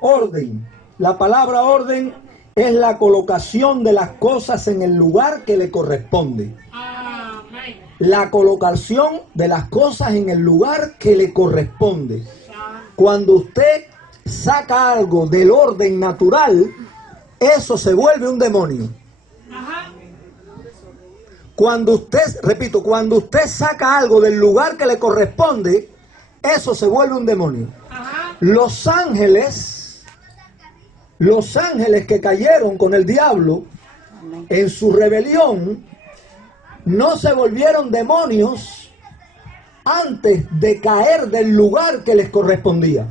orden. La palabra orden es la colocación de las cosas en el lugar que le corresponde. La colocación de las cosas en el lugar que le corresponde. Cuando usted saca algo del orden natural, eso se vuelve un demonio. Cuando usted, repito, cuando usted saca algo del lugar que le corresponde, eso se vuelve un demonio. Los ángeles que cayeron con el diablo en su rebelión, no se volvieron demonios antes de caer del lugar que les correspondía.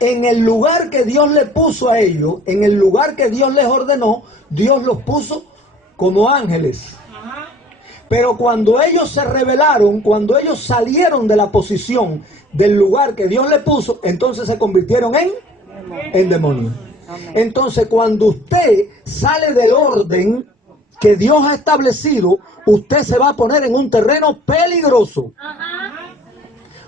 En el lugar que Dios le puso a ellos, en el lugar que Dios les ordenó, Dios los puso como ángeles. Pero cuando ellos se rebelaron, cuando ellos salieron de la posición del lugar que Dios le puso, entonces se convirtieron en demonios. Entonces, cuando usted sale del orden que Dios ha establecido, usted se va a poner en un terreno peligroso.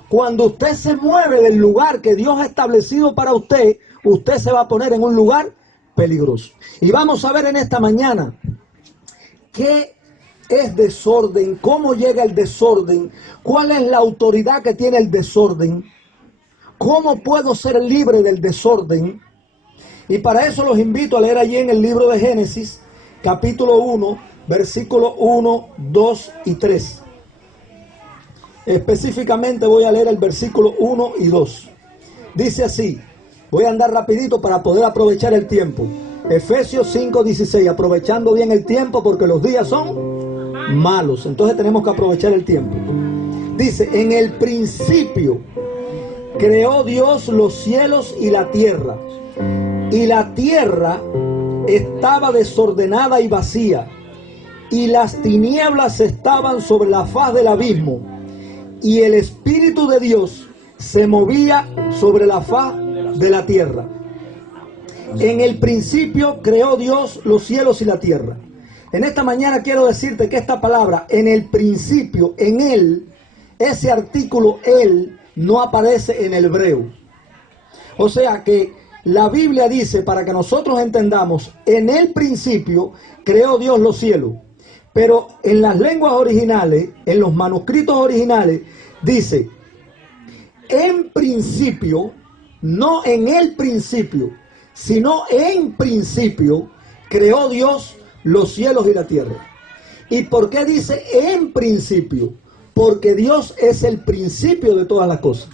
Cuando usted se mueve del lugar que Dios ha establecido para usted, usted se va a poner en un lugar peligroso. Y vamos a ver en esta mañana qué es desorden, cómo llega el desorden, cuál es la autoridad que tiene el desorden, cómo puedo ser libre del desorden. Y para eso los invito a leer allí en el libro de Génesis, capítulo 1, versículos 1, 2 y 3. Específicamente voy a leer el versículo 1 y 2. Dice así, voy a andar rapidito para poder aprovechar el tiempo. Efesios 5, 16, aprovechando bien el tiempo porque los días son malos, entonces tenemos que aprovechar el tiempo. Dice, en el principio creó Dios los cielos y la tierra estaba desordenada y vacía, y las tinieblas estaban sobre la faz del abismo, y el Espíritu de Dios se movía sobre la faz de la tierra. En el principio creó Dios los cielos y la tierra. En esta mañana quiero decirte que esta palabra, en el principio, en él, ese artículo él no aparece en el hebreo. O sea que la Biblia dice, para que nosotros entendamos, en el principio creó Dios los cielos. Pero en las lenguas originales, en los manuscritos originales, dice, en principio, no en el principio, sino en principio, creó Dios los cielos y la tierra. ¿Y por qué dice en principio? Porque Dios es el principio de todas las cosas.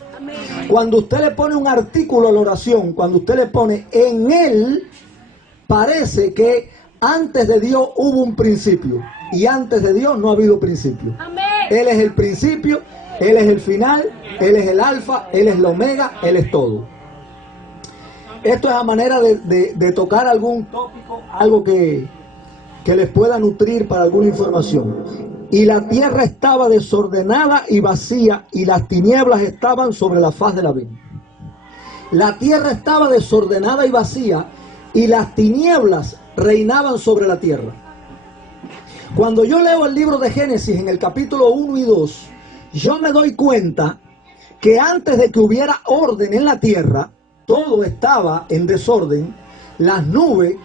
Cuando usted le pone un artículo a la oración, cuando usted le pone en él, parece que antes de Dios hubo un principio y antes de Dios no ha habido principio. Él es el principio, Él es el final, Él es el alfa, Él es la omega, Él es todo. Esto es a manera de tocar algún tópico, algo que les pueda nutrir para alguna información. Y la tierra estaba desordenada y vacía, y las tinieblas estaban sobre la faz del abismo. La tierra estaba desordenada y vacía, y las tinieblas reinaban sobre la tierra. Cuando yo leo el libro de Génesis en el capítulo 1 y 2, yo me doy cuenta que antes de que hubiera orden en la tierra, todo estaba en desorden. Las nubes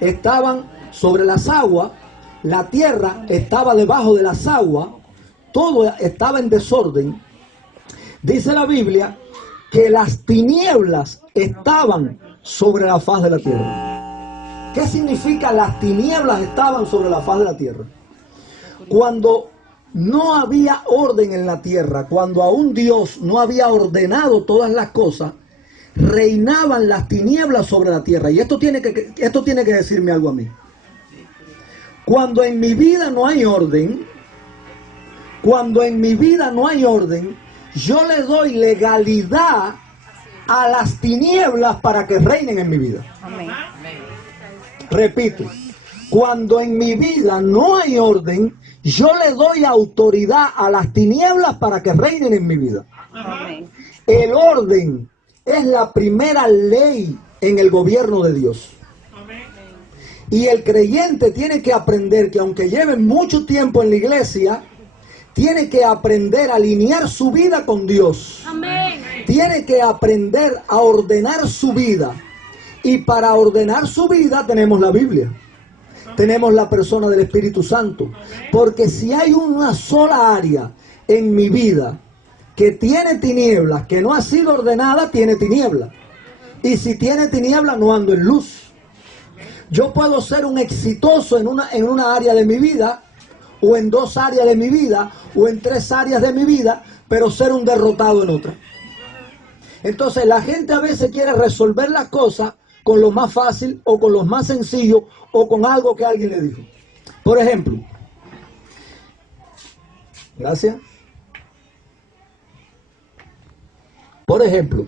estaban sobre las aguas, la tierra estaba debajo de las aguas, todo estaba en desorden. Dice la Biblia que las tinieblas estaban sobre la faz de la tierra. ¿Qué significa las tinieblas estaban sobre la faz de la tierra? Cuando no había orden en la tierra, cuando aún Dios no había ordenado todas las cosas, reinaban las tinieblas sobre la tierra. Y esto tiene que decirme algo a mí. Cuando en mi vida no hay orden, yo le doy legalidad a las tinieblas para que reinen en mi vida. Amén. Repito, cuando en mi vida no hay orden, yo le doy autoridad a las tinieblas para que reinen en mi vida. Amén. El orden es la primera ley en el gobierno de Dios. Y el creyente tiene que aprender que aunque lleve mucho tiempo en la iglesia, tiene que aprender a alinear su vida con Dios. Amén. tiene que aprender a ordenar su vida. Y para ordenar su vida tenemos la Biblia. Tenemos la persona del Espíritu Santo. Porque si hay una sola área en mi vida que tiene tinieblas, que no ha sido ordenada, tiene tinieblas. Y si tiene tinieblas, no ando en luz. Yo puedo ser un exitoso en una área de mi vida, o en 2 áreas de mi vida, o en 3 áreas de mi vida, pero ser un derrotado en otra. Entonces la gente a veces quiere resolver las cosas con lo más fácil, o con lo más sencillo, o con algo que alguien le dijo. Por ejemplo, gracias. Por ejemplo,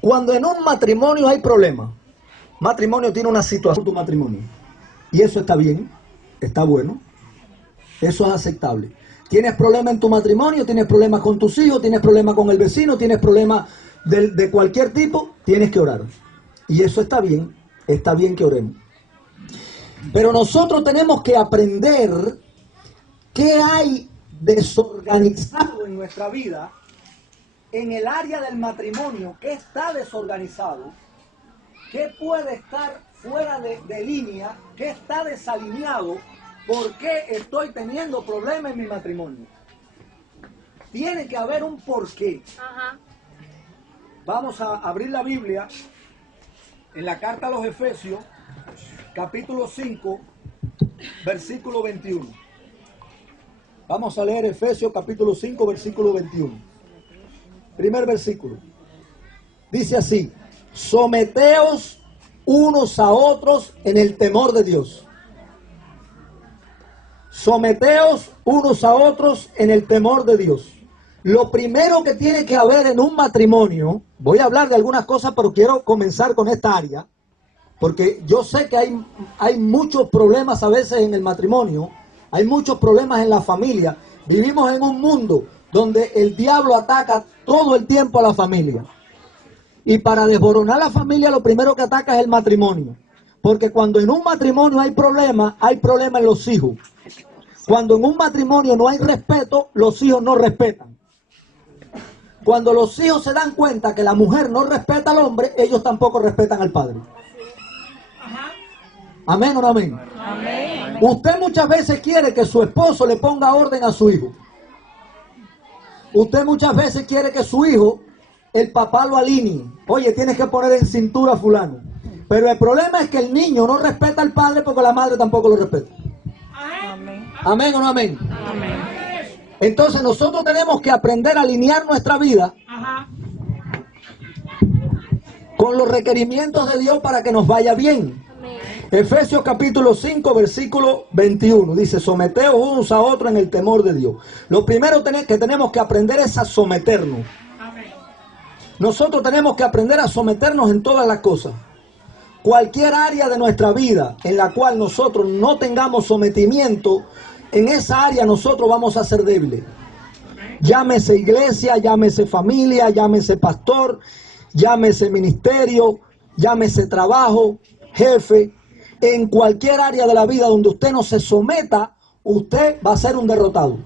cuando en un matrimonio hay problemas, matrimonio tiene una situación, tu matrimonio, y eso está bien, está bueno, eso es aceptable. Tienes problemas en tu matrimonio, tienes problemas con tus hijos, tienes problemas con el vecino, tienes problemas de cualquier tipo, tienes que orar. Y eso está bien que oremos. Pero nosotros tenemos que aprender qué hay desorganizado en nuestra vida, en el área del matrimonio, qué está desorganizado, qué puede estar fuera de línea, qué está desalineado, por qué estoy teniendo problemas en mi matrimonio. Tiene que haber un porqué. Vamos a abrir la Biblia en la carta a los Efesios, capítulo 5, versículo 21. Vamos a leer Efesios capítulo 5, versículo 21. Primer versículo. Dice así: someteos unos a otros en el temor de Dios. Someteos unos a otros en el temor de Dios. Lo primero que tiene que haber en un matrimonio, voy a hablar de algunas cosas, pero quiero comenzar con esta área, porque yo sé que hay muchos problemas a veces en el matrimonio, hay muchos problemas en la familia. Vivimos en un mundo donde el diablo ataca todo el tiempo a la familia. Y para desboronar la familia, lo primero que ataca es el matrimonio. Porque cuando en un matrimonio hay problemas en los hijos. Cuando en un matrimonio no hay respeto, los hijos no respetan. Cuando los hijos se dan cuenta que la mujer no respeta al hombre, ellos tampoco respetan al padre. ¿Amén o no amén? Amén. Usted muchas veces quiere que su esposo le ponga orden a su hijo. Usted muchas veces quiere que su hijo, el papá lo alinee. Oye, tienes que poner en cintura a fulano. Pero el problema es que el niño no respeta al padre porque la madre tampoco lo respeta. Amén. ¿Amén o no amén? Amén. Entonces nosotros tenemos que aprender a alinear nuestra vida con los requerimientos de Dios para que nos vaya bien. Efesios capítulo 5, versículo 21, dice: someteos unos a otros en el temor de Dios. Lo primero que tenemos que aprender es a someternos. Nosotros tenemos que aprender a someternos en todas las cosas. Cualquier área de nuestra vida en la cual nosotros no tengamos sometimiento, en esa área nosotros vamos a ser débiles. Llámese iglesia, llámese familia, llámese pastor, llámese ministerio, llámese trabajo, jefe. En cualquier área de la vida donde usted no se someta, usted va a ser un derrotado.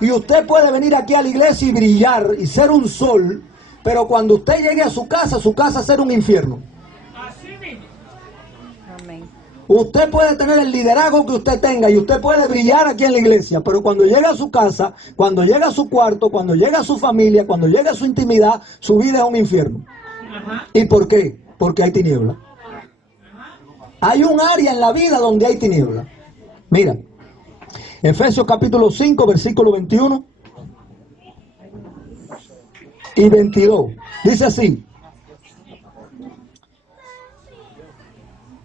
Y usted puede venir aquí a la iglesia y brillar y ser un sol, pero cuando usted llegue a su casa ser un infierno. Usted puede tener el liderazgo que usted tenga y usted puede brillar aquí en la iglesia, pero cuando llega a su casa, cuando llega a su cuarto, cuando llega a su familia, cuando llega a su intimidad, su vida es un infierno. ¿Y por qué? Porque hay tiniebla. Hay un área en la vida donde hay tiniebla. Mira, Efesios capítulo 5, versículo 21 y 22. Dice así: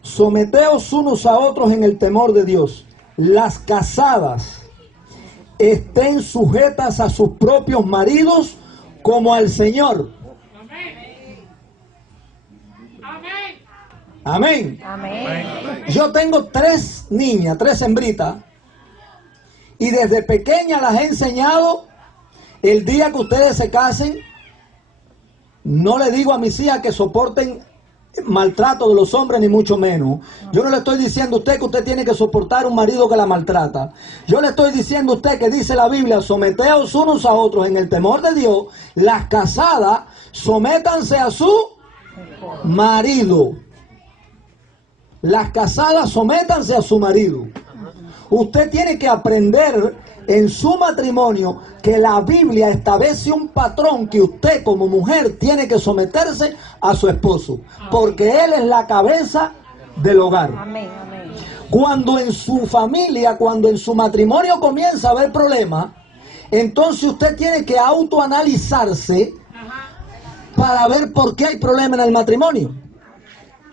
someteos unos a otros en el temor de Dios. Las casadas estén sujetas a sus propios maridos como al Señor. Amén. Amén. Yo tengo 3 niñas, 3 hembritas, y desde pequeña las he enseñado. El día que ustedes se casen, no le digo a mis hijas que soporten maltrato de los hombres, ni mucho menos. Yo no le estoy diciendo a usted que usted tiene que soportar un marido que la maltrata. Yo le estoy diciendo a usted que dice la Biblia, someteos unos a otros en el temor de Dios. Las casadas, sométanse a su marido. Las casadas, sométanse a su marido. Usted tiene que aprender en su matrimonio que la Biblia establece un patrón que usted como mujer tiene que someterse a su esposo, porque él es la cabeza del hogar. Amén, amén. Cuando en su familia, cuando en su matrimonio comienza a haber problemas, entonces usted tiene que autoanalizarse para ver por qué hay problema en el matrimonio.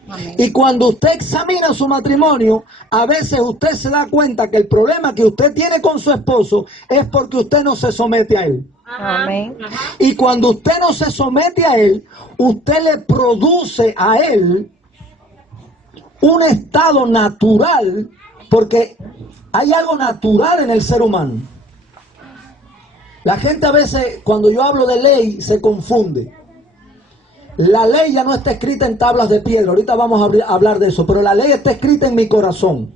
Amén. Y cuando usted examina su matrimonio, a veces usted se da cuenta que el problema que usted tiene con su esposo es porque usted no se somete a él. Amén. Y cuando usted no se somete a él, usted le produce a él un estado natural, porque hay algo natural en el ser humano. La gente a veces, cuando yo hablo de ley, se confunde. La ley ya no está escrita en tablas de piedra, ahorita vamos a hablar de eso, pero la ley está escrita en mi corazón.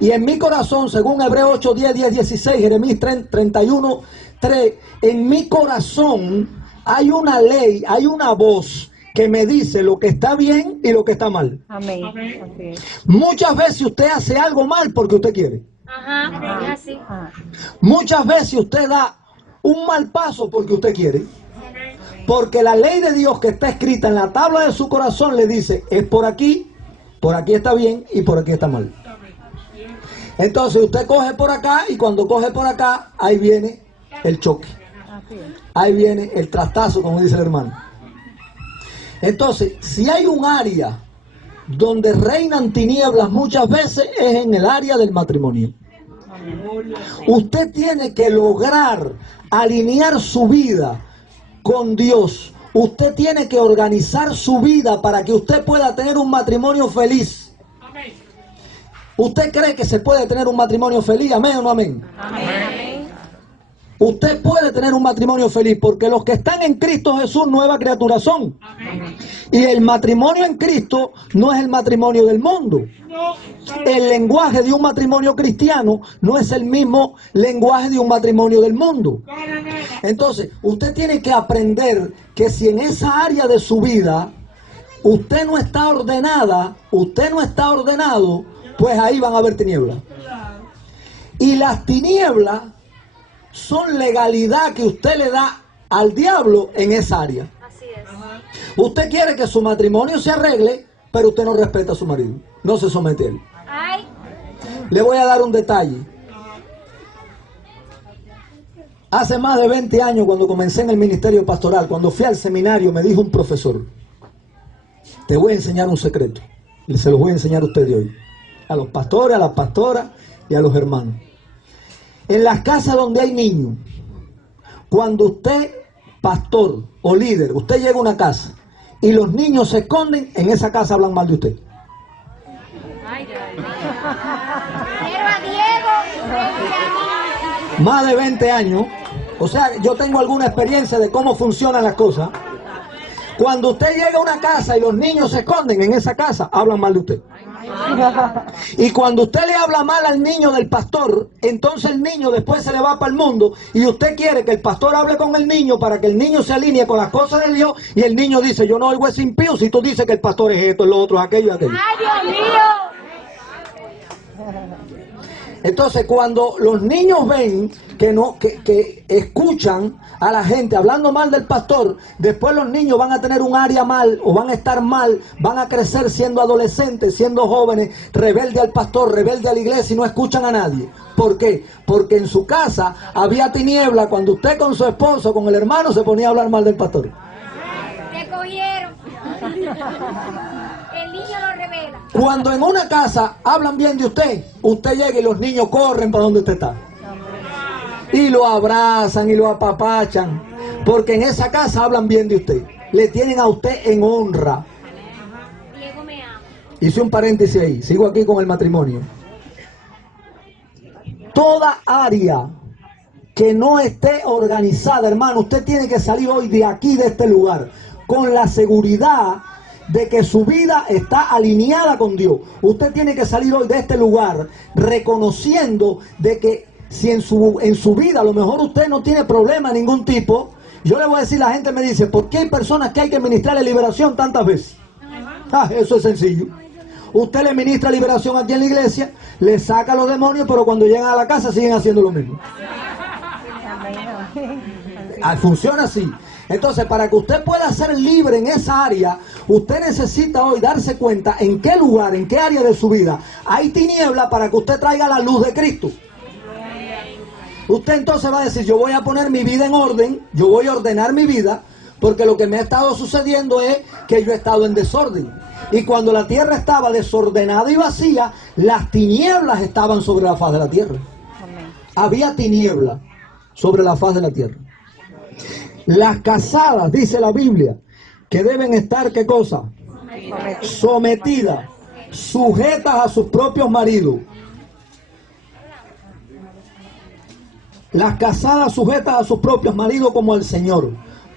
Y en mi corazón, según Hebreos 8, 10, 10, 16, Jeremías 31, 3, en mi corazón hay una ley, hay una voz que me dice lo que está bien y lo que está mal. Amén. Así es. Muchas veces usted hace algo mal porque usted quiere. Ajá, es así. Ah, Muchas veces usted da un mal paso porque usted quiere. Porque la ley de Dios que está escrita en la tabla de su corazón le dice, es por aquí está bien y por aquí está mal. Entonces usted coge por acá y cuando coge por acá, ahí viene el choque. así es. Ahí viene el trastazo, como dice el hermano. Entonces, si hay un área donde reinan tinieblas muchas veces, es en el área del matrimonio. Usted tiene que lograr alinear su vida con Dios. Usted tiene que organizar su vida para que usted pueda tener un matrimonio feliz. ¿Usted cree que se puede tener un matrimonio feliz? ¿Amén o no amén? Amén. Usted puede tener un matrimonio feliz porque los que están en Cristo Jesús, nueva criatura son. Y el matrimonio en Cristo no es el matrimonio del mundo. El lenguaje de un matrimonio cristiano no es el mismo lenguaje de un matrimonio del mundo. Entonces, usted tiene que aprender que si en esa área de su vida usted no está ordenada, usted no está ordenado, pues ahí van a haber tinieblas. Y las tinieblas son legalidad que usted le da al diablo en esa área. Así es. Usted quiere que su matrimonio se arregle, pero usted no respeta a su marido, no se somete a él. Ay, Le voy a dar un detalle. Hace más de 20 años, cuando comencé en el ministerio pastoral, cuando fui al seminario, me dijo un profesor, te voy a enseñar un secreto, y se los voy a enseñar a ustedes hoy, a los pastores, a las pastoras y a los hermanos. En las casas donde hay niños, cuando usted, pastor o líder, usted llega a una casa y los niños se esconden, en esa casa hablan mal de usted. ay, Dios mío. Quiero a Diego frente a mí. Más de 20 años, o sea, yo tengo alguna experiencia de cómo funcionan las cosas. Cuando usted llega a una casa y los niños se esconden, en esa casa hablan mal de usted. Y cuando usted le habla mal al niño del pastor, entonces el niño después se le va para el mundo y usted quiere que el pastor hable con el niño para que el niño se alinee con las cosas de Dios y el niño dice, yo no oigo ese impío si tú dices que el pastor es esto, es lo otro, es aquello y aquello. Ay, Dios mío. Entonces cuando los niños ven que escuchan a la gente hablando mal del pastor, después los niños van a tener un área mal o van a estar mal, van a crecer siendo adolescentes, siendo jóvenes, rebelde al pastor, rebelde a la iglesia y no escuchan a nadie. ¿Por qué? Porque en su casa había tiniebla cuando usted con su esposo, con el hermano se ponía a hablar mal del pastor. Te cogieron. El niño lo revela. Cuando en una casa hablan bien de usted, usted llega y los niños corren para donde usted está. Y lo abrazan y lo apapachan. Porque en esa casa hablan bien de usted. Le tienen a usted en honra. Diego me ama. Hice un paréntesis ahí. Sigo aquí con el matrimonio. Toda área que no esté organizada, hermano, usted tiene que salir hoy de aquí, de este lugar, con la seguridad de que su vida está alineada con Dios. Usted tiene que salir hoy de este lugar reconociendo de que si en su vida a lo mejor usted no tiene problema de ningún tipo. Yo le voy a decir, la gente me dice, ¿por qué hay personas que hay que ministrarle liberación tantas veces? Eso es sencillo. Usted le ministra liberación aquí en la iglesia, le saca a los demonios, pero cuando llegan a la casa siguen haciendo lo mismo. Funciona así. Entonces, para que usted pueda ser libre en esa área, usted necesita hoy darse cuenta en qué lugar, en qué área de su vida hay tiniebla, para que usted traiga la luz de Cristo. Usted entonces va a decir, yo voy a poner mi vida en orden, yo voy a ordenar mi vida, porque lo que me ha estado sucediendo es que yo he estado en desorden. Y cuando la tierra estaba desordenada y vacía, las tinieblas estaban sobre la faz de la tierra. Había tiniebla sobre la faz de la tierra. Las casadas, dice la Biblia, que deben estar, ¿qué cosa? Sometidas, sujetas a sus propios maridos. Las casadas sujetas a sus propios maridos como al Señor.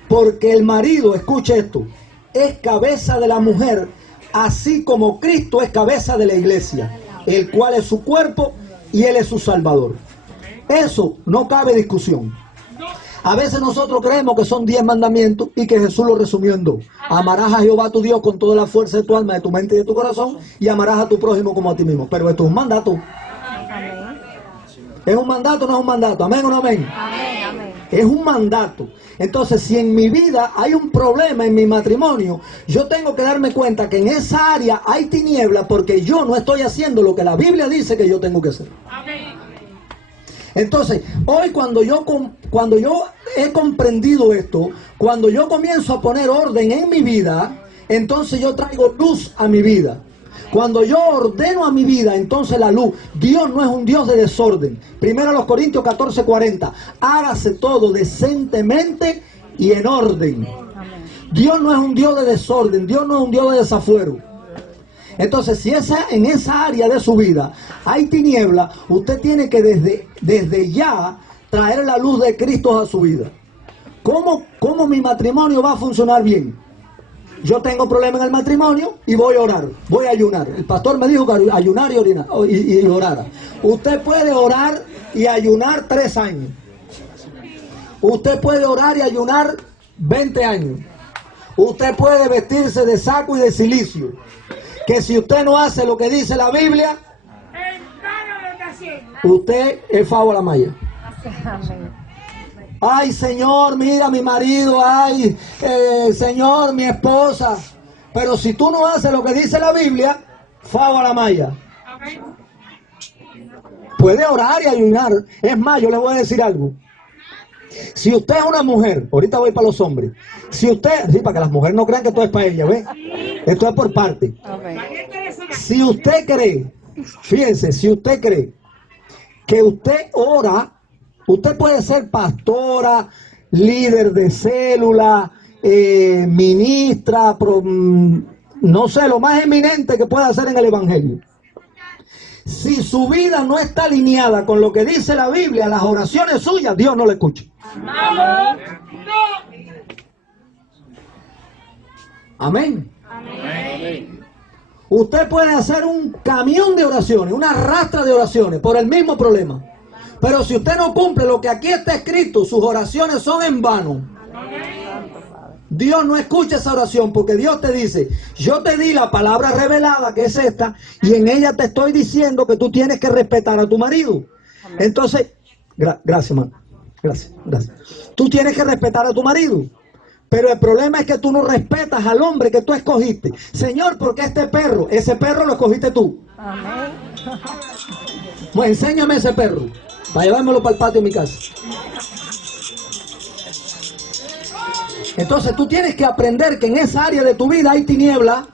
Porque el marido, escuche esto, es cabeza de la mujer, así como Cristo es cabeza de la iglesia, el cual es su cuerpo y Él es su Salvador. Eso no cabe discusión. A veces nosotros creemos que son 10 mandamientos y que Jesús lo resumió en 2. Amarás a Jehová tu Dios con toda la fuerza de tu alma, de tu mente y de tu corazón, y amarás a tu prójimo como a ti mismo. Pero esto es un mandato. ¿Es un mandato o no es un mandato? ¿Amén o no amén? Amén, amén. Es un mandato. Entonces, si en mi vida hay un problema en mi matrimonio, yo tengo que darme cuenta que en esa área hay tiniebla, porque yo no estoy haciendo lo que la Biblia dice que yo tengo que hacer. Entonces, hoy cuando yo he comprendido esto, cuando yo comienzo a poner orden en mi vida, entonces yo traigo luz a mi vida. Cuando yo ordeno a mi vida, entonces la luz. Dios no es un Dios de desorden. Primero los Corintios 14:40. Hágase todo decentemente y en orden. Dios no es un Dios de desorden. Dios no es un Dios de desafuero. Entonces, si en esa área de su vida hay tiniebla, usted tiene que desde ya traer la luz de Cristo a su vida. ¿Cómo mi matrimonio va a funcionar bien? Yo tengo problema en el matrimonio y voy a orar, voy a ayunar. El pastor me dijo que ayunar y orara. Usted puede orar y ayunar 3 años. Usted puede orar y ayunar 20 años. Usted puede vestirse de saco y de cilicio. Que si usted no hace lo que dice la Biblia, usted es favo a la malla. Ay, Señor, mira mi marido, ay, Señor, mi esposa. Pero si tú no haces lo que dice la Biblia, favo a la malla. Puede orar y ayunar. Es más, yo le voy a decir algo. Si usted es una mujer, ahorita voy para los hombres. Si usted, sí, para que las mujeres no crean que esto es para ellas, ¿ves? Esto es por parte. Si usted cree, fíjense, si usted cree que usted ora, usted puede ser pastora, líder de célula, ministra, no sé, lo más eminente que pueda hacer en el evangelio. Si su vida no está alineada con lo que dice la Biblia, las oraciones suyas, Dios no le escucha. Amén. Amén. Usted puede hacer un camión de oraciones, una rastra de oraciones por el mismo problema. Pero si usted no cumple lo que aquí está escrito, sus oraciones son en vano. Dios no escucha esa oración, porque Dios te dice, yo te di la palabra revelada, que es esta, y en ella te estoy diciendo que tú tienes que respetar a tu marido. Entonces, gracias, hermano. Gracias. Tú tienes que respetar a tu marido. Pero el problema es que tú no respetas al hombre que tú escogiste. Señor, ¿por qué ese perro lo escogiste tú? Amén. Pues enséñame ese perro, para llevármelo para el patio de mi casa. Entonces tú tienes que aprender que en esa área de tu vida hay tiniebla,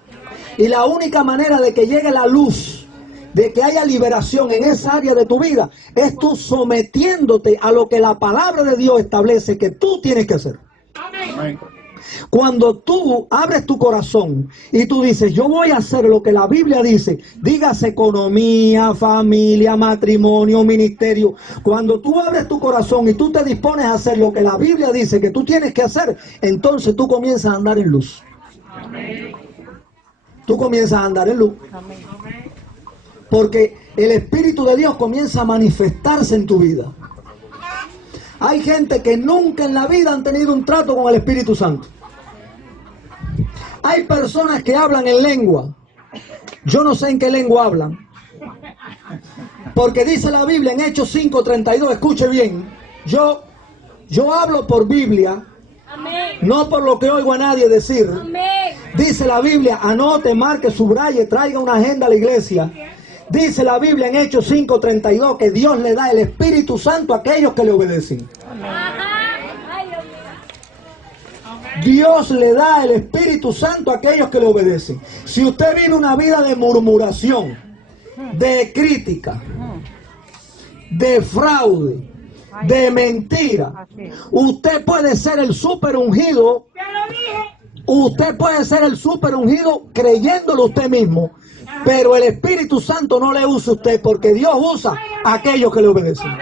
y la única manera de que llegue la luz, de que haya liberación en esa área de tu vida, es tú sometiéndote a lo que la palabra de Dios establece que tú tienes que hacer. Amén. Cuando tú abres tu corazón y tú dices, yo voy a hacer lo que la Biblia dice, dígase economía, familia, matrimonio, ministerio. Cuando tú abres tu corazón y tú te dispones a hacer lo que la Biblia dice que tú tienes que hacer, entonces tú comienzas a andar en luz. tú comienzas a andar en luz. Amén. Porque el Espíritu de Dios comienza a manifestarse en tu vida. Hay gente que nunca en la vida han tenido un trato con el Espíritu Santo. Hay personas que hablan en lengua. Yo no sé en qué lengua hablan. Porque dice la Biblia en Hechos 5:32, escuche bien. Yo hablo por Biblia, Amén. no por lo que oigo a nadie decir. Amén. Dice la Biblia, anote, marque, subraye, traiga una agenda a la iglesia. Dice la Biblia en Hechos 5:32 que Dios le da el Espíritu Santo a aquellos que le obedecen. Ajá. Ay, Dios mío. Dios le da el Espíritu Santo a aquellos que le obedecen. Si usted vive una vida de murmuración, de crítica, de fraude, de mentira, Así. usted puede ser el súper ungido. Usted puede ser el súper ungido creyéndolo usted mismo, pero el Espíritu Santo no le usa a usted porque Dios usa a aquellos que le obedecen.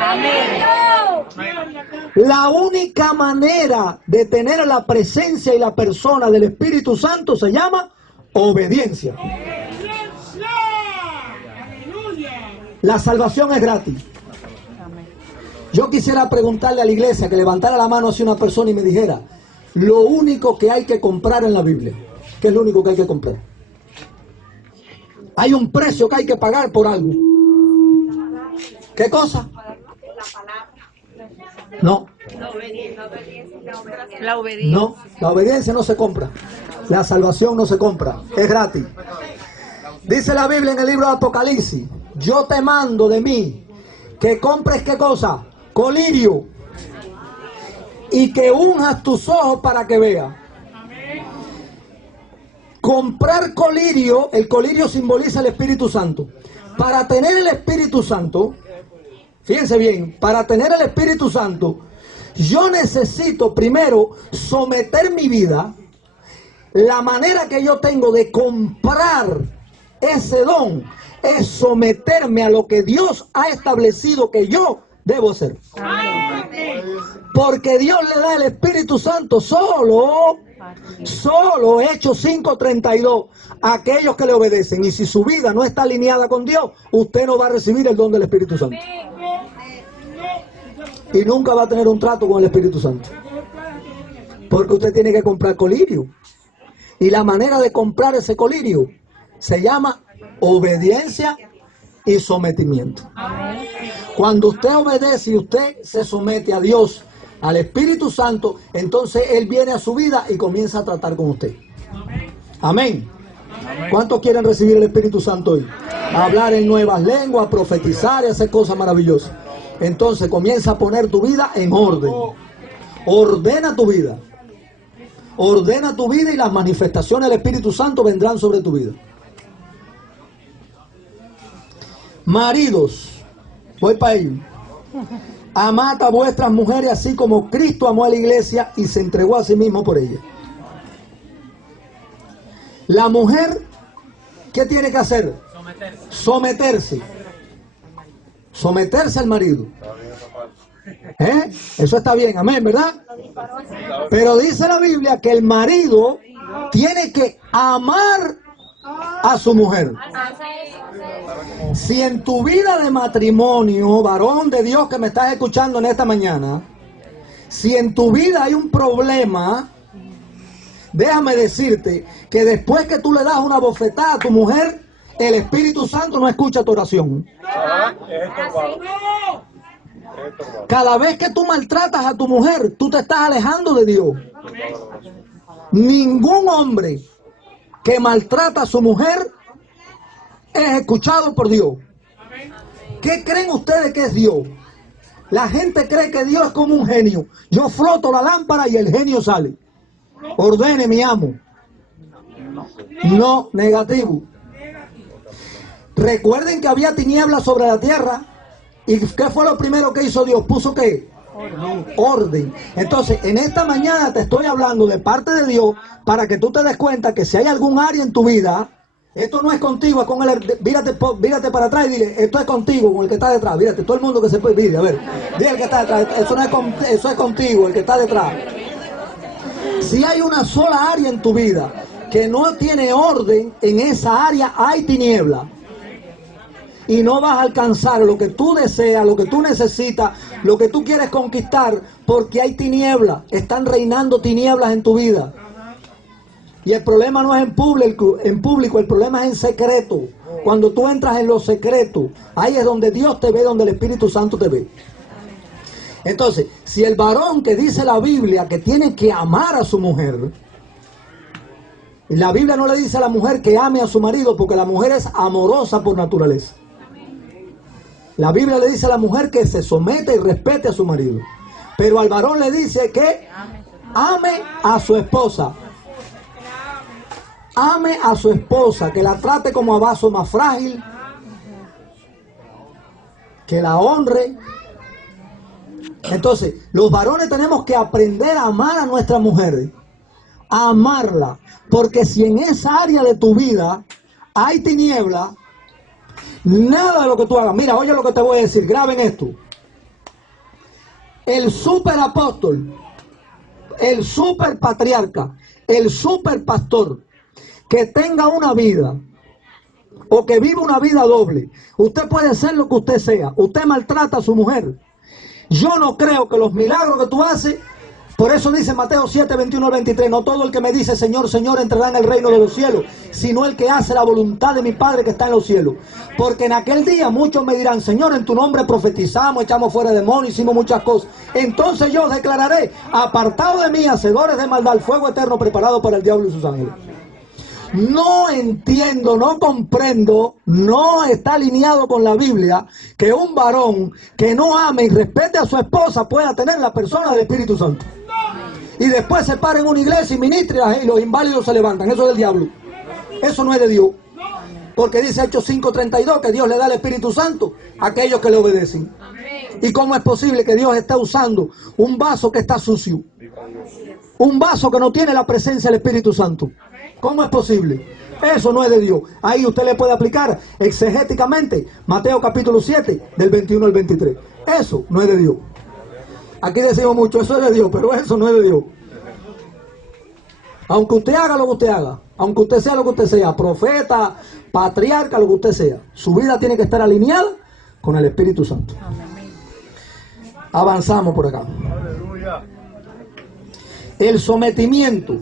La única manera de tener la presencia y la persona del Espíritu Santo se llama obediencia. La salvación es gratis. Amén. Yo quisiera preguntarle a la iglesia que levantara la mano hacia una persona y me dijera, lo único que hay que comprar en la Biblia, ¿qué es lo único que hay que comprar? Hay un precio que hay que pagar por algo. ¿Qué cosa? No, La obediencia. no, la obediencia no se compra. La salvación no se compra, es gratis. Dice la Biblia en el libro de Apocalipsis, yo te mando de mí que compres ¿qué cosa? Colirio. Y que unjas tus ojos para que veas. Comprar colirio, el colirio simboliza el Espíritu Santo. Para tener el Espíritu Santo, fíjense bien, para tener el Espíritu Santo, yo necesito primero someter mi vida. La manera que yo tengo de comprar ese don es someterme a lo que Dios ha establecido que yo debo hacer. Porque Dios le da el Espíritu Santo solo Hechos 5:32 a aquellos que le obedecen. Y si su vida no está alineada con Dios, usted no va a recibir el don del Espíritu Santo. Y nunca va a tener un trato con el Espíritu Santo. Porque usted tiene que comprar colirio. Y la manera de comprar ese colirio se llama obediencia y sometimiento. Cuando usted obedece y usted se somete a Dios, al Espíritu Santo, entonces Él viene a su vida y comienza a tratar con usted. Amén. ¿Cuántos quieren recibir el Espíritu Santo hoy? A hablar en nuevas lenguas, a profetizar y hacer cosas maravillosas. Entonces comienza a poner tu vida en orden. Ordena tu vida. Ordena tu vida y las manifestaciones del Espíritu Santo vendrán sobre tu vida. Maridos, voy para ello. Amad a vuestras mujeres así como Cristo amó a la iglesia y se entregó a sí mismo por ella. La mujer, ¿qué tiene que hacer? Someterse. Someterse al marido. Eso está bien, amén, ¿verdad? Pero dice la Biblia que el marido tiene que amar a su mujer. Si en tu vida de matrimonio, varón de Dios que me estás escuchando en esta mañana, si en tu vida hay un problema, déjame decirte que después que tú le das una bofetada a tu mujer, el Espíritu Santo no escucha tu oración. Cada vez que tú maltratas a tu mujer, tú te estás alejando de Dios. Ningún hombre que maltrata a su mujer es escuchado por Dios. ¿Qué creen ustedes que es Dios? La gente cree que Dios es como un genio. Yo froto la lámpara y el genio sale. Ordene, mi amo. No, negativo. Recuerden que había tinieblas sobre la tierra. ¿Y qué fue lo primero que hizo Dios? ¿Puso qué? Orden. Entonces, en esta mañana te estoy hablando de parte de Dios para que tú te des cuenta que si hay algún área en tu vida, esto no es contigo, es con el... Vírate para atrás y dile, esto es contigo, con el que está detrás. Mírate, todo el mundo que se puede... Mire, a ver, dile al que está detrás, eso es contigo, el que está detrás. Si hay una sola área en tu vida que no tiene orden en esa área, hay tiniebla. Y no vas a alcanzar lo que tú deseas, lo que tú necesitas, lo que tú quieres conquistar, porque hay tinieblas. Están reinando tinieblas en tu vida. Y el problema no es en público, el problema es en secreto. Cuando tú entras en lo secreto, ahí es donde Dios te ve, donde el Espíritu Santo te ve. Entonces, si el varón que dice la Biblia que tiene que amar a su mujer, y la Biblia no le dice a la mujer que ame a su marido, porque la mujer es amorosa por naturaleza. La Biblia le dice a la mujer que se someta y respete a su marido. Pero al varón le dice que ame a su esposa. Ame a su esposa, que la trate como a vaso más frágil, que la honre. Entonces, los varones tenemos que aprender a amar a nuestras mujeres, a amarla, porque si en esa área de tu vida hay tiniebla, nada de lo que tú hagas. Mira, oye lo que te voy a decir, graben esto. El super apóstol, el super patriarca, el super pastor que tenga una vida o que viva una vida doble, usted puede ser lo que usted sea, usted maltrata a su mujer. Yo no creo que los milagros que tú haces, por eso dice Mateo 7, 21 al 23, no todo el que me dice Señor, Señor entrará en el reino de los cielos, sino el que hace la voluntad de mi Padre que está en los cielos. Porque en aquel día muchos me dirán, Señor, en tu nombre profetizamos, echamos fuera demonios, hicimos muchas cosas. Entonces yo declararé, apartado de mí, hacedores de maldad, fuego eterno preparado para el diablo y sus ángeles. No entiendo, no comprendo, no está alineado con la Biblia que un varón que no ame y respete a su esposa pueda tener la persona del Espíritu Santo. Y después se para en una iglesia y ministra y los inválidos se levantan. Eso es del diablo. Eso no es de Dios. Porque dice Hechos 5:32 que Dios le da el Espíritu Santo a aquellos que le obedecen. ¿Y cómo es posible que Dios esté usando un vaso que está sucio? Un vaso que no tiene la presencia del Espíritu Santo. ¿Cómo es posible? Eso no es de Dios. Ahí usted le puede aplicar exegéticamente Mateo capítulo 7 del 21 al 23. Eso no es de Dios. Aquí decimos mucho, eso es de Dios, pero eso no es de Dios. Aunque usted haga lo que usted haga, aunque usted sea lo que usted sea, profeta, patriarca, lo que usted sea, su vida tiene que estar alineada con el Espíritu Santo. Avanzamos por acá. El sometimiento.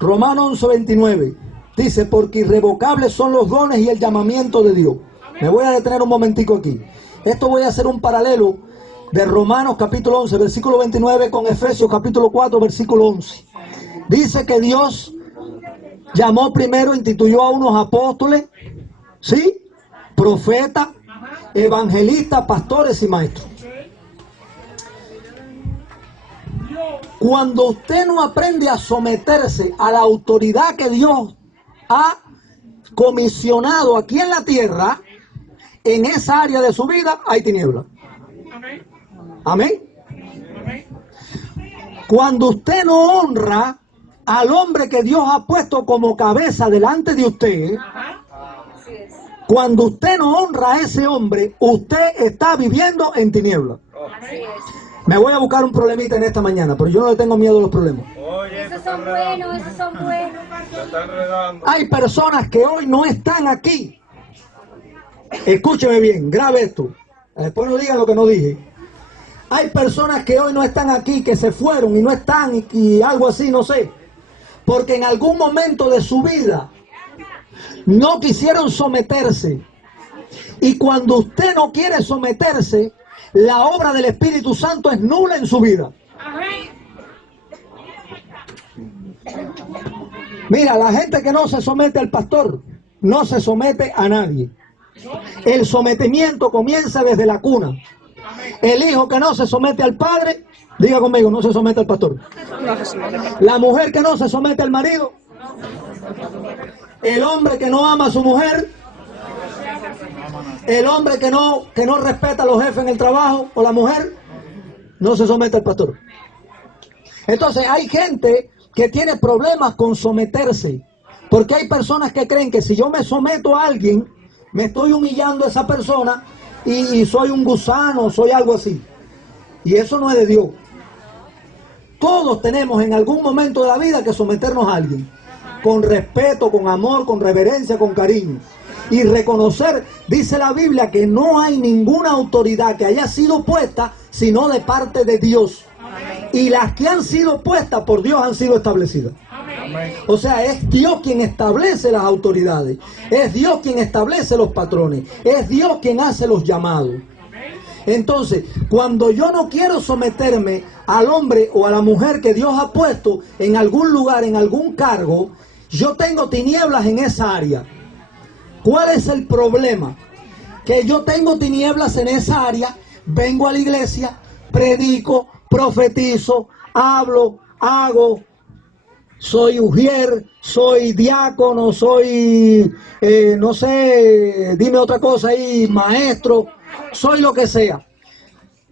Romanos 11:29 dice, porque irrevocables son los dones y el llamamiento de Dios. Me voy a detener un momentico aquí. Esto voy a hacer un paralelo de Romanos capítulo 11, versículo 29 con Efesios capítulo 4, versículo 11. Dice que Dios llamó primero, instituyó a unos apóstoles, ¿sí? Profetas, evangelistas, pastores y maestros. Cuando usted no aprende a someterse a la autoridad que Dios ha comisionado aquí en la tierra, en esa área de su vida hay tinieblas. Amén. Cuando usted no honra al hombre que Dios ha puesto como cabeza delante de usted, cuando usted no honra a ese hombre, usted está viviendo en tinieblas. Me voy a buscar un problemita en esta mañana, pero yo no le tengo miedo a los problemas. Esos son buenos, esos son buenos. Hay personas que hoy no están aquí. Escúcheme bien, grabe esto. Después no digan lo que no dije. Hay personas que hoy no están aquí, que se fueron y no están y algo así, no sé. Porque en algún momento de su vida no quisieron someterse. Y cuando usted no quiere someterse, la obra del Espíritu Santo es nula en su vida. Mira, la gente que no se somete al pastor, no se somete a nadie. El sometimiento comienza desde la cuna. El hijo que no se somete al padre, diga conmigo, no se somete al pastor. La mujer que no se somete al marido, el hombre que no ama a su mujer, el hombre que no respeta a los jefes en el trabajo, o la mujer, no se somete al pastor. Entonces hay gente que tiene problemas con someterse, porque hay personas que creen que si yo me someto a alguien, me estoy humillando a esa persona y soy un gusano, soy algo así. Y eso no es de Dios. Todos tenemos en algún momento de la vida que someternos a alguien, con respeto, con amor, con reverencia, con cariño. Y reconocer, dice la Biblia, que no hay ninguna autoridad que haya sido puesta sino de parte de Dios. Y las que han sido puestas por Dios han sido establecidas. O sea, es Dios quien establece las autoridades, es Dios quien establece los patrones, es Dios quien hace los llamados. Entonces, cuando yo no quiero someterme al hombre o a la mujer que Dios ha puesto en algún lugar, en algún cargo, yo tengo tinieblas en esa área. ¿Cuál es el problema? Que yo tengo tinieblas en esa área, vengo a la iglesia, predico, profetizo, hablo, hago, soy ujier, soy diácono, soy, no sé, dime otra cosa ahí, maestro, soy lo que sea.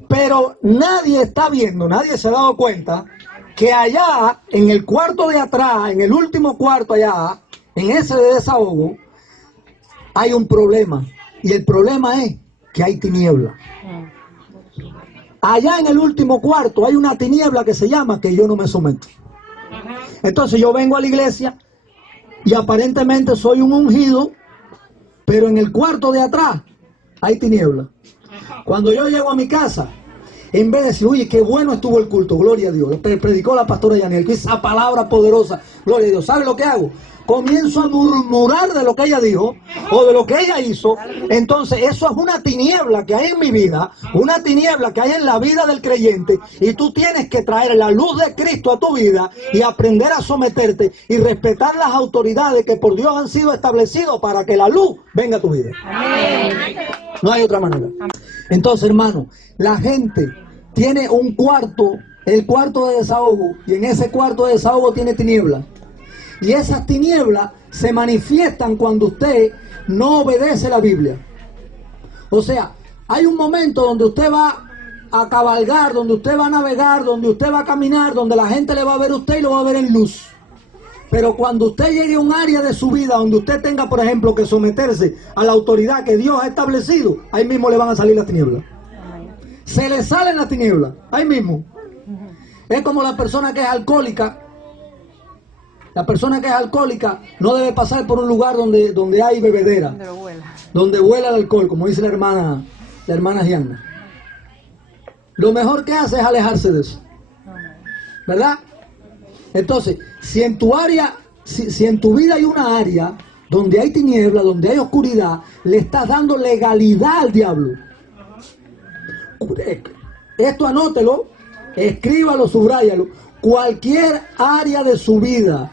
Pero nadie está viendo, nadie se ha dado cuenta que allá, en el cuarto de atrás, en el último cuarto allá, en ese de desahogo, hay un problema. Y el problema es que hay tiniebla. Allá en el último cuarto hay una tiniebla que se llama que yo no me someto. Entonces yo vengo a la iglesia y aparentemente soy un ungido, pero en el cuarto de atrás hay tiniebla. Cuando yo llego a mi casa, en vez de decir, oye, qué bueno estuvo el culto, gloria a Dios, predicó la pastora Yanel, que esa palabra poderosa, gloria a Dios, ¿sabe lo que hago? Comienzo a murmurar de lo que ella dijo o de lo que ella hizo. Entonces eso es una tiniebla que hay en mi vida, una tiniebla que hay en la vida del creyente, y tú tienes que traer la luz de Cristo a tu vida y aprender a someterte y respetar las autoridades que por Dios han sido establecidas para que la luz venga a tu vida. No hay otra manera. Entonces, hermano, la gente tiene un cuarto, el cuarto de desahogo, y en ese cuarto de desahogo tiene tiniebla. Y esas tinieblas se manifiestan cuando usted no obedece la Biblia. O sea, hay un momento donde usted va a cabalgar, donde usted va a navegar, donde usted va a caminar, donde la gente le va a ver a usted y lo va a ver en luz. Pero cuando usted llegue a un área de su vida donde usted tenga, por ejemplo, que someterse a la autoridad que Dios ha establecido, ahí mismo le van a salir las tinieblas. Se le salen las tinieblas, ahí mismo. Es como la persona que es alcohólica. La persona que es alcohólica no debe pasar por un lugar donde hay bebedera, donde vuela el alcohol, como dice la hermana Gianna. Lo mejor que hace es alejarse de eso, ¿verdad? Entonces, si en tu área, si en tu vida hay una área donde hay tiniebla, donde hay oscuridad, le estás dando legalidad al diablo. Esto anótelo, escríbalo, subráyalo. Cualquier área de su vida,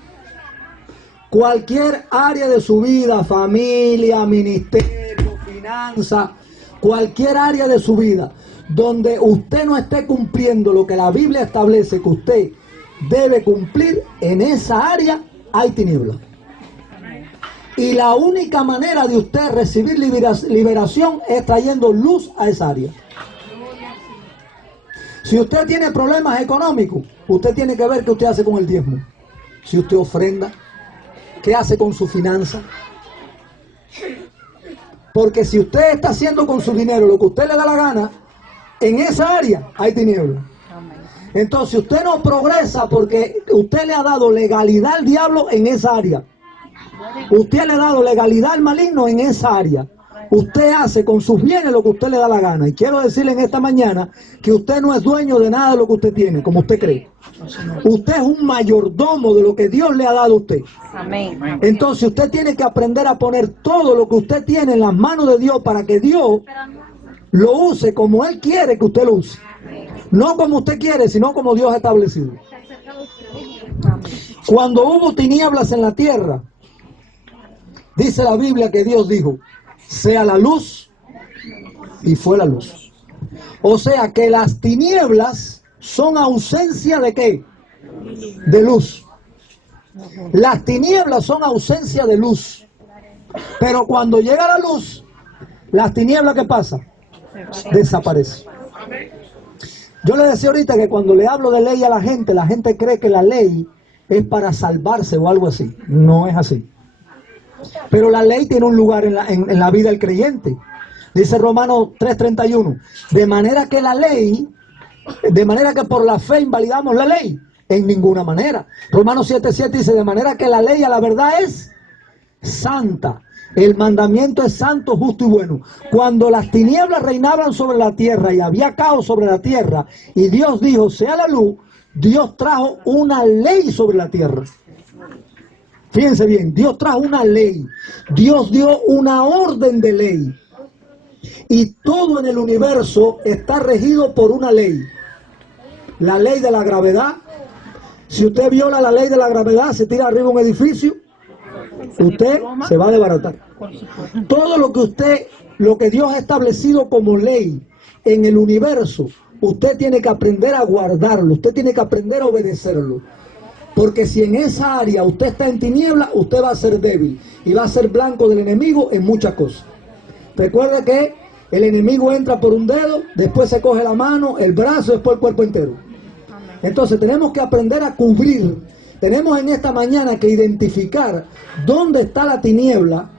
familia, ministerio, finanza, cualquier área de su vida donde usted no esté cumpliendo lo que la Biblia establece que usted debe cumplir, en esa área hay tinieblas. Y la única manera de usted recibir liberación es trayendo luz a esa área. Si usted tiene problemas económicos, usted tiene que ver qué usted hace con el diezmo. Si usted ofrenda, ¿qué hace con su finanza? Porque si usted está haciendo con su dinero lo que usted le da la gana, en esa área hay tinieblas. Entonces usted no progresa porque usted le ha dado legalidad al diablo en esa área. Usted le ha dado legalidad al maligno en esa área. Usted hace con sus bienes lo que usted le da la gana. Y quiero decirle en esta mañana que usted no es dueño de nada de lo que usted tiene, como usted cree. Usted es un mayordomo de lo que Dios le ha dado a usted. Amén. Entonces usted tiene que aprender a poner todo lo que usted tiene en las manos de Dios para que Dios lo use como Él quiere que usted lo use. No como usted quiere, sino como Dios ha establecido. Cuando hubo tinieblas en la tierra, dice la Biblia que Dios dijo, sea la luz, y fue la luz. O sea que las tinieblas son ausencia de ¿qué? De luz. Las tinieblas son ausencia de luz. Pero cuando llega la luz, las tinieblas, ¿qué pasa? Desaparece. Yo le decía ahorita que cuando le hablo de ley a la gente cree que la ley es para salvarse o algo así. No es así. Pero la ley tiene un lugar en la vida del creyente. Dice Romanos 3:31. De manera que la ley De manera que por la fe invalidamos la ley. En ninguna manera. Romanos 7:7 dice, de manera que la ley a la verdad es santa. El mandamiento es santo, justo y bueno. Cuando las tinieblas reinaban sobre la tierra y había caos sobre la tierra, y Dios dijo, sea la luz, Dios trajo una ley sobre la tierra. Fíjense bien, Dios trajo una ley. Dios dio una orden de ley. Y todo en el universo está regido por una ley. La ley de la gravedad. Si usted viola la ley de la gravedad, se tira arriba un edificio, usted se va a desbaratar. Todo lo que Dios ha establecido como ley en el universo, usted tiene que aprender a guardarlo, usted tiene que aprender a obedecerlo. Porque si en esa área usted está en tiniebla, usted va a ser débil y va a ser blanco del enemigo en muchas cosas. Recuerda que el enemigo entra por un dedo, después se coge la mano, el brazo, después el cuerpo entero. Entonces tenemos que aprender a cubrir. Tenemos en esta mañana que identificar dónde está la tiniebla,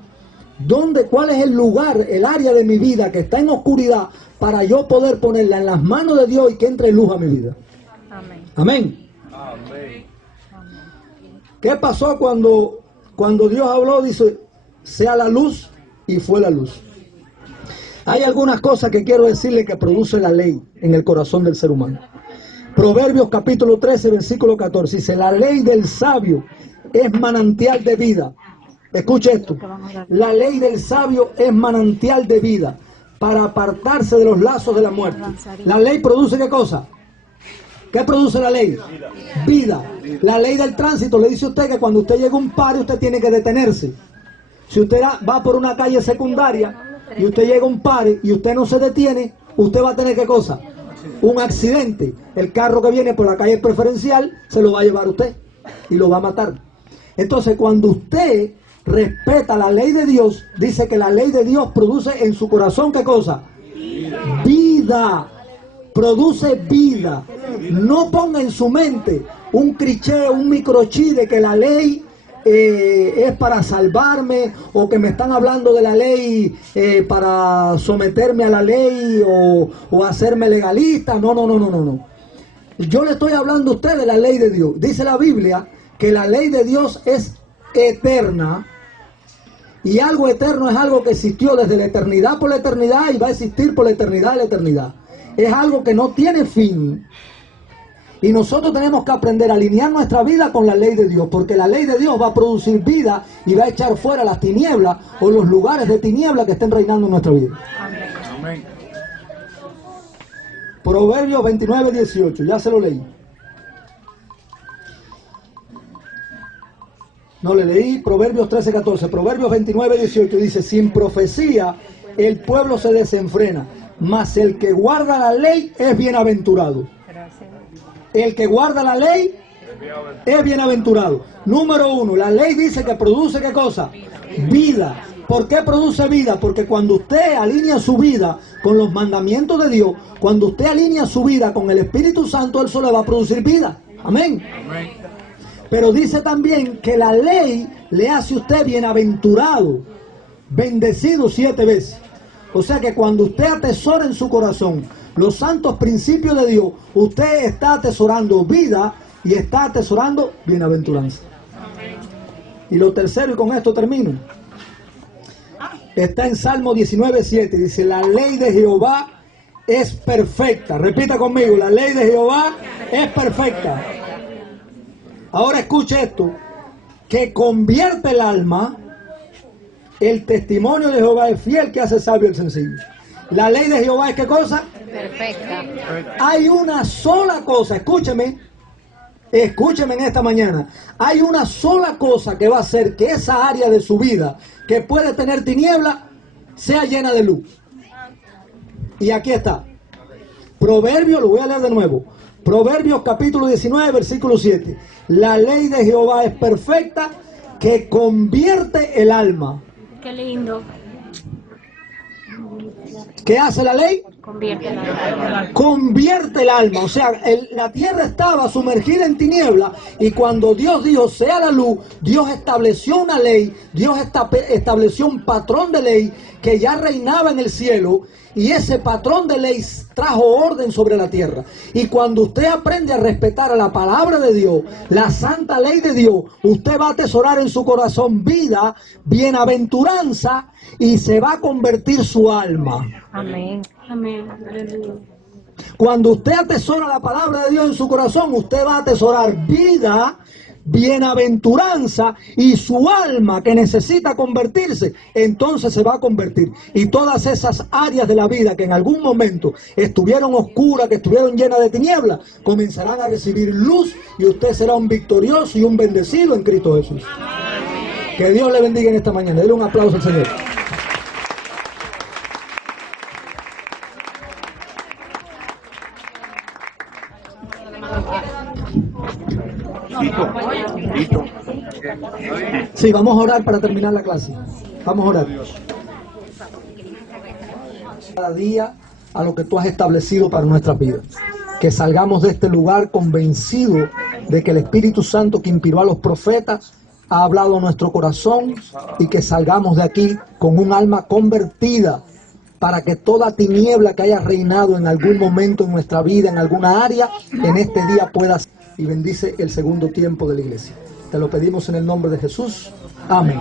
cuál es el lugar, el área de mi vida que está en oscuridad, para yo poder ponerla en las manos de Dios y que entre luz a mi vida. Amén. Amén. Amén. ¿Qué pasó cuando Dios habló? Dice, sea la luz, y fue la luz. Hay algunas cosas que quiero decirle que produce la ley en el corazón del ser humano. Proverbios capítulo 13, versículo 14, dice, la ley del sabio es manantial de vida. Escuche esto, la ley del sabio es manantial de vida para apartarse de los lazos de la muerte. La ley produce ¿qué cosa? ¿Qué produce la ley? Vida. La ley del tránsito le dice a usted que cuando usted llega a un pare, usted tiene que detenerse. Si usted va por una calle secundaria y usted llega a un pare y usted no se detiene, usted va a tener ¿qué cosa? Un accidente. El carro que viene por la calle preferencial se lo va a llevar usted y lo va a matar. Entonces, cuando usted respeta la ley de Dios, dice que la ley de Dios produce en su corazón ¿qué cosa? Vida. Produce vida. No ponga en su mente un cliché, un microchip de que la ley es para salvarme, o que me están hablando de la ley para someterme a la ley o hacerme legalista. No. Yo le estoy hablando a usted de la ley de Dios. Dice la Biblia que la ley de Dios es eterna, y algo eterno es algo que existió desde la eternidad por la eternidad y va a existir por la eternidad de la eternidad. Es algo que no tiene fin. Y nosotros tenemos que aprender a alinear nuestra vida con la ley de Dios, porque la ley de Dios va a producir vida y va a echar fuera las tinieblas o los lugares de tiniebla que estén reinando en nuestra vida. Amén. Proverbios 29, 18, ya se lo leí. No le leí. Proverbios 13, 14. Proverbios 29, 18 dice, sin profecía el pueblo se desenfrena, mas el que guarda la ley es bienaventurado. El que guarda la ley es bienaventurado. Número uno, la ley dice que produce ¿qué cosa? Vida. ¿Por qué produce vida? Porque cuando usted alinea su vida con los mandamientos de Dios, cuando usted alinea su vida con el Espíritu Santo, Él solo va a producir vida. Amén. Pero dice también que la ley le hace a usted bienaventurado, bendecido 7 veces. O sea que cuando usted atesora en su corazón los santos principios de Dios, usted está atesorando vida y está atesorando bienaventuranza. Y lo tercero, y con esto termino, está en Salmo 19, 7. Dice, la ley de Jehová es perfecta. Repita conmigo, la ley de Jehová es perfecta. Ahora escuche esto, que convierte el alma. El testimonio de Jehová es fiel, que hace sabio el sencillo. La ley de Jehová es ¿qué cosa? Perfecta. Hay una sola cosa, escúcheme en esta mañana. Hay una sola cosa que va a hacer que esa área de su vida, que puede tener tiniebla, sea llena de luz. Y aquí está. Proverbios, lo voy a leer de nuevo. Proverbios capítulo 19, versículo 7. La ley de Jehová es perfecta, que convierte el alma. Qué lindo. ¿Qué hace la ley? Convierte el alma. Convierte el alma. O sea, la tierra estaba sumergida en tinieblas y cuando Dios dijo sea la luz, Dios estableció una ley, Dios estableció un patrón de ley que ya reinaba en el cielo y ese patrón de ley trajo orden sobre la tierra. Y cuando usted aprende a respetar a la palabra de Dios, la santa ley de Dios, usted va a atesorar en su corazón vida, bienaventuranza y se va a convertir su alma. Amén. Amén. Aleluya. Cuando usted atesora la palabra de Dios en su corazón, usted va a atesorar vida, bienaventuranza y su alma que necesita convertirse, entonces se va a convertir. Y todas esas áreas de la vida que en algún momento estuvieron oscuras, que estuvieron llenas de tinieblas, comenzarán a recibir luz y usted será un victorioso y un bendecido en Cristo Jesús. Que Dios le bendiga en esta mañana. Dele un aplauso al Señor. Sí, vamos a orar para terminar la clase. Vamos a orar. Cada día a lo que tú has establecido para nuestras vidas. Que salgamos de este lugar convencidos de que el Espíritu Santo que inspiró a los profetas ha hablado a nuestro corazón y que salgamos de aquí con un alma convertida para que toda tiniebla que haya reinado en algún momento en nuestra vida, en alguna área, en este día pueda ser. Y bendice el segundo tiempo de la iglesia. Te lo pedimos en el nombre de Jesús. Amén.